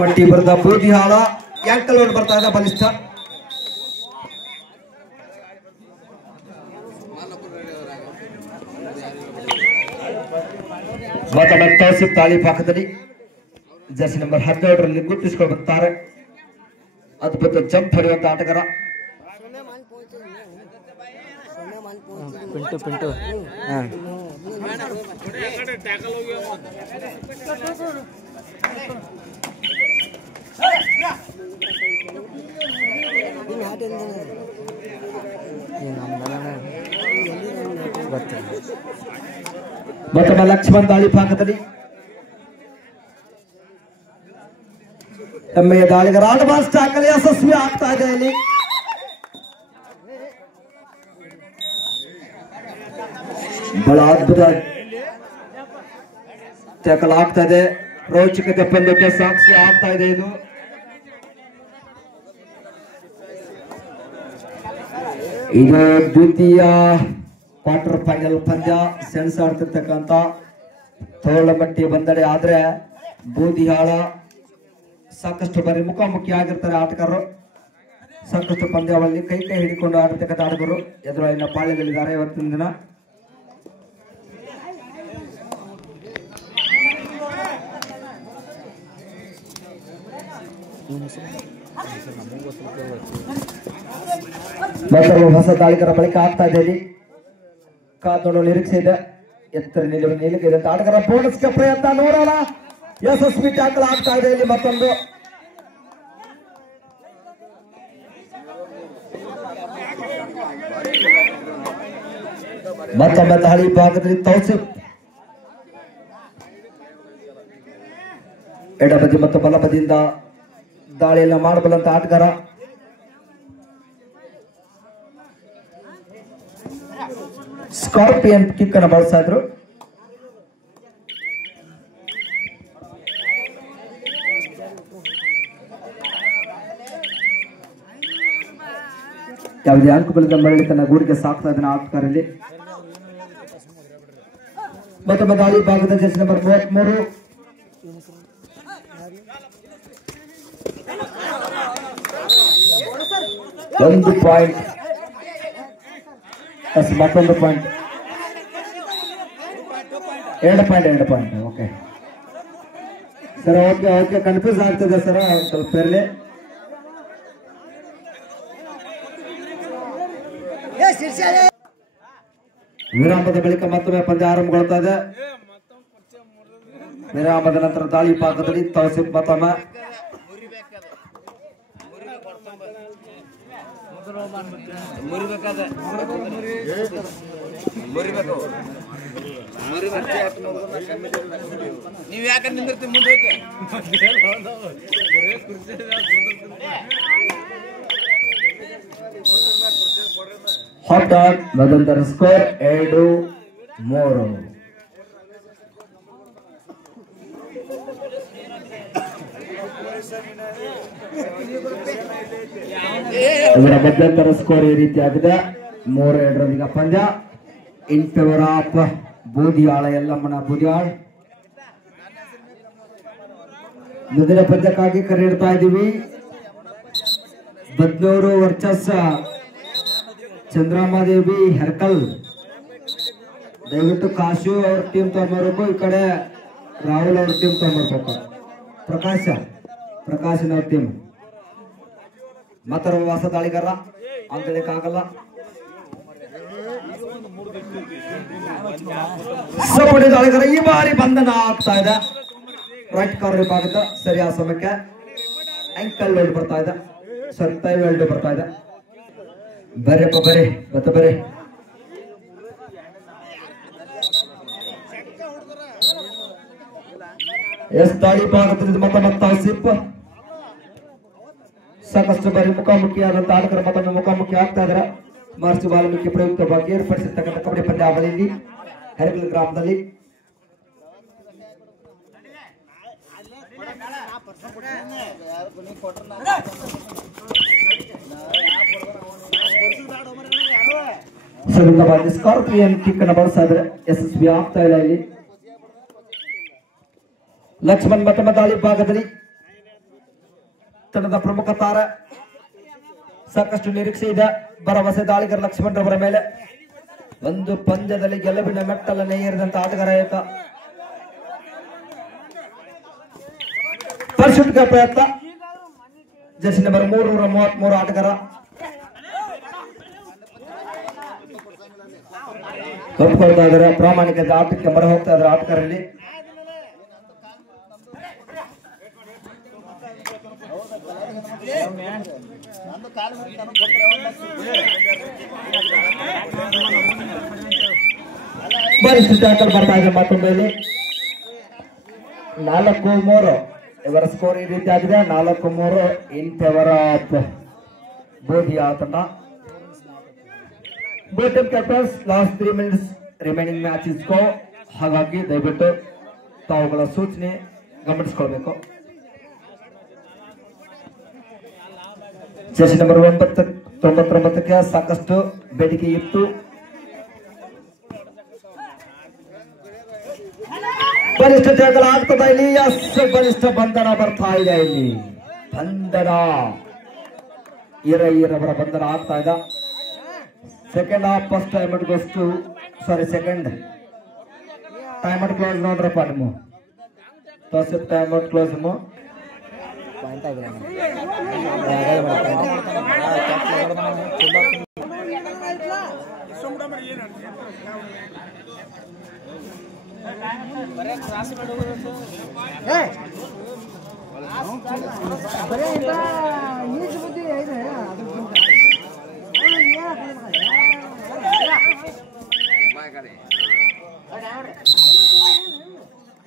ಮಟ್ಟಿ ಬರೆದ ಬೂದಿಹಾಳ ಯಾಂಕಲ್ ಓಡ್ ಬರ್ತಾ ಇದೆ ಬಲಿಷ್ಠ ಮತ್ತೊಮ್ಮೆ ತೌಸಿಫ್ ತಾಲೀಫ್ ಹಾಕದಲ್ಲಿ ಜರ್ಸಿ ನಂಬರ್ 12ರಲ್ಲಿ ಗುರುತಿಸಿಕೊಂಡು ಬರ್ತಾರೆ. ಅದ್ಭುತ ಜಂಪ್ ಹೊಡೆಯುವಂತ ಆಟಗಾರ ಪಿಂಟು ಪಿಂಟು ಮತ್ತೊಮ್ಮೆ ಲಕ್ಷ್ಮಣ್ ತಾಲೀಫ್ ಹಾಕದಲ್ಲಿ ಹೆಮ್ಮೆಯ ದಾಳಿಗರ ಅಡ್ವಾನ್ಸ್ ಟ್ಯಾಕಲ್ ಯಶಸ್ವಿ ಆಗ್ತಾ ಇದೆ. ಇಲ್ಲಿ ಬಹಳ ಅದ್ಭುತ ಟ್ಯಾಕಲ್ ಆಗ್ತಾ ಇದೆ. ರೋಚಕತೆ ಪಂದ್ಯಕ್ಕೆ ಸಾಕ್ಷಿ ಆಗ್ತಾ ಇದೆ. ಇದು ದ್ವಿತೀಯ ಕ್ವಾರ್ಟರ್ ಫೈನಲ್ ಪಂದ್ಯ ಸೆಣಸಾಡ್ತಿರ್ತಕ್ಕಂಥ ತೋಳಮಟ್ಟಿ ಬಂದಡೆ. ಆದ್ರೆ ಬೂದಿಹಾಳ ಸಾಕಷ್ಟು ಬಾರಿ ಮುಖಾಮುಖಿ ಆಗಿರ್ತಾರೆ ಆಟಗಾರರು. ಸಾಕಷ್ಟು ಪಂದ್ಯಾವಳಿ ಕೈ ಹಿಡಿಕೊಂಡು ಆಡಿರ್ತಕ್ಕಂಥ ಆಟಗಾರರು ಎದುರಾಗಿನ ಪಾಳ್ಯದಲ್ಲಿದ್ದಾರೆ ಇವತ್ತಿನ ದಿನ. ಹೊಸ ದಾಳಿಗರ ಬಳಿಕ ಆಗ್ತಾ ಇದೆ. ಇಲ್ಲಿ ಕಾದೋಡು ನಿರೀಕ್ಷೆ ಇದೆ. ಎತ್ತರ ನಿಲುವು ನಿಲುಗಿದೆ ಅಂತ ಆಟಗಾರ ಬೋನಸ್ಗೆ ಪ್ರಯತ್ನ ನೋಡೋಣ. ಯಶಸ್ವಿ ಟ್ಯಾಕಲ್ ಆಗ್ತಾ ಇದೆ. ಇಲ್ಲಿ ಮತ್ತೊಂದು ಮತ್ತೊಮ್ಮೆ ದಾಳಿ ಭಾಗದಲ್ಲಿ ತೌಸಿಫ್ ಎಡಬದಿ ಮತ್ತು ಬಲಬದಿಯಿಂದ ದಾಳಿಯನ್ನ ಮಾಡಬಲ್ಲಂತ ಆಟಗಾರ. ಸ್ಕಾರ್ಪಿಯನ್ ಕಿಕ್ ಅನ್ನು ಬಳಸ್ತಾ ಇದ್ರು. ಯಾವುದೇ ಅಂಕ ಬಲದ ಮರಳಿ ತನ್ನ ಗೂಡಿಗೆ ಸಾಕ್ತಾ ಇದ್ದಾನೆ ಆಟಗಾರಲ್ಲಿ. ಮತ್ತೊಮ್ಮೆ ದಾಳಿ ಭಾಗದ ಜರ್ಸಿ ನಂಬರ್ 33 1 ಪಾಯಿಂಟ್ ಮತ್ತೊಂದು point 2 point. Okay sir, okay confuse ಆಗ್ತದೆ ಸರ್, ಸ್ವಲ್ಪ ಇರಲಿ. ವಿರಾಮದ ಬಳಿಕ ಮತ್ತೊಮ್ಮೆ ಪಂದ್ಯ ಆರಂಭಗೊಳ್ತಾ ಇದೆ. ವಿರಾಮದ ನಂತರ ದಾಳಿ ಭಾಗದಲ್ಲಿ ತೌಸಿಫ್ ಮತ್ತೊಮ್ಮೆ ನೀವ್ ಯಾಕೆ ನಿಂದಿರ್ತೀವಿ ಮುಂದೆ ಹಾಟ್ ಡಾಗ್ ಮದಂತರ ಸ್ಕೋರ್ 2-3. ಇವರ ಮಧ್ಯಂತರ ಸ್ಕೋರ್ ಈ ರೀತಿ ಆಗಿದೆ 3-2 ಪಂದ್ಯ ಇನ್ ಫೇವರ್ ಆಫ್ ಬೂದಿಹಾಳ ಯಲ್ಲಮ್ಮನ ಬೂದಿಹಾಳ. ಮುಂದಿನ ಪಂದ್ಯಕ್ಕಾಗಿ ಕರೆ ಇಡ್ತಾ ಇದ್ದೀವಿ. ಬದ್ನೂರು ವರ್ಚಸ್ ಚಂದ್ರಮಾದೇವಿ ಹೆರ್ಕಲ್. ದಯವಿಟ್ಟು ಕಾಶು ಅವ್ರ ಟೀಮ್ ತಗೊಂಡ್ಬರ್ಬೇಕು, ಈ ಕಡೆ ರಾಹುಲ್ ಅವ್ರ ಟೀಮ್ ತಗೊಂಡ್ಬರ್ಬೇಕು. ಪ್ರಕಾಶನವ್ರ ಟೀಮ್ ಮತ್ತರ ಹೊಸ ದಾಳಿಗಾರ ಅಂತೇಳಕ್ಕಾಗಲ್ಲ. ಸಪೋರ್ಟ್ ದಾಳಿಗಾರ ಈ ಬಾರಿ ಬಂಧನ ಆಗ್ತಾ ಇದೆ. ರೈಟ್ ಕಾರ್ನರ್ ವಿಭಾಗದ ಸರಿಯಾದ ಸಮಯಕ್ಕೆ ಆಂಕಲ್ ವೆಲ್ಡ್ ಬರ್ತಾ ಇದೆ, ಥೈ ವೆಲ್ಡ್ ಬರ್ತಾ ಇದೆ. ಬರ್ರಿಪ್ಪ ಬರ್ರಿ, ಬರ್ರಿ. ಎಸ್ ದಾಳಿ ಭಾಗದಲ್ಲಿ ಮತ್ತೊಮ್ಮೆ ತೌಸಿಫ್ ಸಾಕಷ್ಟು ಬಾರಿ ಮುಖಾಮುಖಿಯಾದಂತಹ ಆಟಗಾರ ಮತ್ತೊಮ್ಮೆ ಮುಖಾಮುಖಿ ಆಗ್ತಾ ಇದ್ದಾರೆ. ಮಹರ್ಷಿ ವಾಲ್ಮೀಕಿ ಪ್ರಯುಕ್ತವಾಗಿ ಏರ್ಪಡಿಸಿರ್ತಕ್ಕಂಥ ಕಬಡ್ಡಿ ಪಂದ್ಯಾವಳಿಯಲ್ಲಿ ಹೆರಕಲ್ ಗ್ರಾಮದಲ್ಲಿ ಸುಲಭವಾಗಿ ಸ್ಕಾರ್ಪಿಯನ್ ಕಿಕ್ ಅನ್ನು ಬಳಸ್ತಾ ಇದ್ರೆ ಯಶಸ್ವಿ ಆಗ್ತಾ ಇಲ್ಲ. ಇಲ್ಲಿ ಲಕ್ಷ್ಮಣ್ ಮತ್ತೊಮ್ಮೆ ದಾಳಿ ಭಾಗದಲ್ಲಿ ತಂಡದ ಪ್ರಮುಖ ತಾರೆ. ಸಾಕಷ್ಟು ನಿರೀಕ್ಷೆ ಇದೆ ಭರವಸೆ ದಾಳಿಗರ ಲಕ್ಷ್ಮಣ್ ರವರ ಮೇಲೆ. ಒಂದು ಪಂದ್ಯದಲ್ಲಿ ಗೆಲುವಿನ ಮೆಟ್ಟಲನ್ನು ಏರಿದಂತ ಆಟಗಾರ ಆಯ್ತ. ಪರಿಶುದ್ಧ ಪ್ರಯತ್ನ ಜರ್ಸಿ ನಂಬರ್ 333 ಆಟಗಾರ ಒಪ್ಕೊಳ್ತಾ ಇದ್ದಾರೆ. ಪ್ರಾಮಾಣಿಕತೆ ಆಟಕ್ಕೆ ಮರ ಹೋಗ್ತಾ ಇದ್ದಾರೆ ಆಟಗಾರಲ್ಲಿ. ಬರಿಷ್ಠ ಟ್ಯಾಕಲ್ ಬರ್ತಾ ಇದೆ ಮತ್ತೊಂದು. 4-3 ಇವರ ಸ್ಕೋರ್ ಈ ರೀತಿ ಆಗಿದೆ. 4-3 ಇನ್ ಫೇವರ್ ಆಫ್ ಬೋಧಿಯಾ ತಂಡ. Both team captains last 3 minutes remaining match is go. ಹಾಗಾಗಿ ದಯವಿಟ್ಟು ತಾವುಗಳ ಸೂಚನೆ ಗಮನಿಸಿಕೊಳ್ಬೇಕು. ಜರ್ಸಿ ನಂಬರ್ 99ಕ್ಕೆ ಸಾಕಷ್ಟು ಬೇಡಿಕೆ ಇತ್ತು. ಬಲಿಷ್ಠ ಟ್ಯಾಕಲ್ ಆಗ್ತದ ಇಲ್ಲಿ. ಎಸ್, ಬಲಿಷ್ಠ ಬಂಧನ ಬರ್ತಾ ಇದೆ ಇಲ್ಲಿ. ಬಂಧನ ಈರವರ ಬಂಧನ ಆಗ್ತಾ ಇದೆ. Second half first time out goes to second time out close ನೋಡ್ರಪ್ಪ ನಿಮ್ಮ ಫಸ್ಟ್ ಟೈಮ್ ಔಟ್ ಕ್ಲೋಸ್ ನಿಮ್ಮ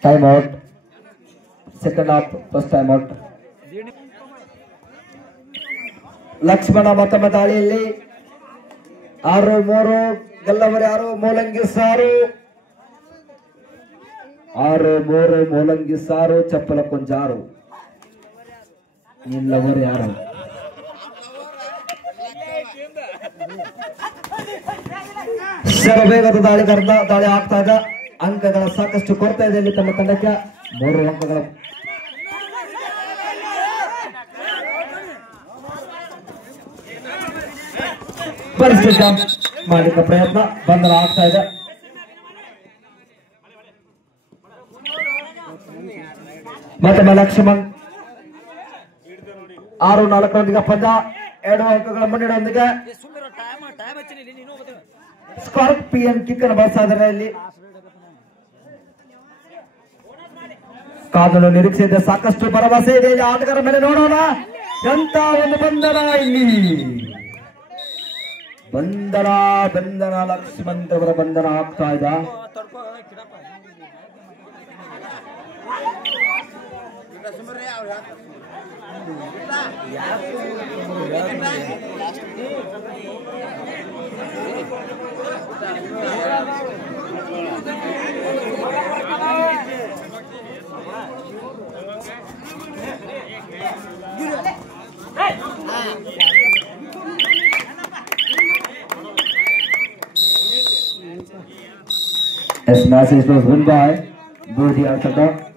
time out. Second half first time out. Lakshmana ಮತ್ತೊಮ್ಮೆ ದಾಳಿಯಲ್ಲಿ 6-3 ಗಲ್ಲವರಿ 6 ಮೂಲಂಗಿ 6 6-3 ಮೂಲಂಗಿ 6 ಚಪ್ಪಲ ಕೊಂಜಾರು ನಿಲ್ಲವರು ಯಾರು. ಶರವೇಗದ ದಾಳಿ ಆಗ್ತಾ ಇದೆ. ಅಂಕಗಳ ಸಾಕಷ್ಟು ಕೊರತೆ ಇದೆ ಇಲ್ಲಿ ತಮ್ಮ ತಂಡಕ್ಕೆ. 3 ಅಂಕಗಳು. ಪರಿಸ್ಥಿತಿ ಮಾಡಿದ ಪ್ರಯತ್ನ ಬಂಧನ ಆಗ್ತಾ ಇದೆ. ಮತ್ತೊಮ್ಮೆ ಲಕ್ಷ್ಮಣ್ 6-4 ಪಂದ್ಯ 2 ಅಂಕಗಳ ಮುನ್ನಡೆಯೊಂದಿಗೆ ಸ್ಕಾರ್ಪಿಯನ್ ಕಿಕ್ ಅನ್ನು ಬಳಸ್ತಾ ಇದ್ದಾರೆ ಇಲ್ಲಿ. ಕಾದಲು ನಿರೀಕ್ಷೆ ಇದೆ. ಸಾಕಷ್ಟು ಭರವಸೆ ಇದೆ ಇಲ್ಲಿ ಆಟಗಾರ ಮೇಲೆ. ನೋಡೋಣ ಎಂತ ಒಂದು ಬಂಧನ ಇಲ್ಲಿ. ಬಂಧನ ಲಕ್ಷ್ಮಣ್ ಅವರ ಬಂಧನ ಆಗ್ತಾ ಇದೆ. As match is won by Bodhi Arthaka.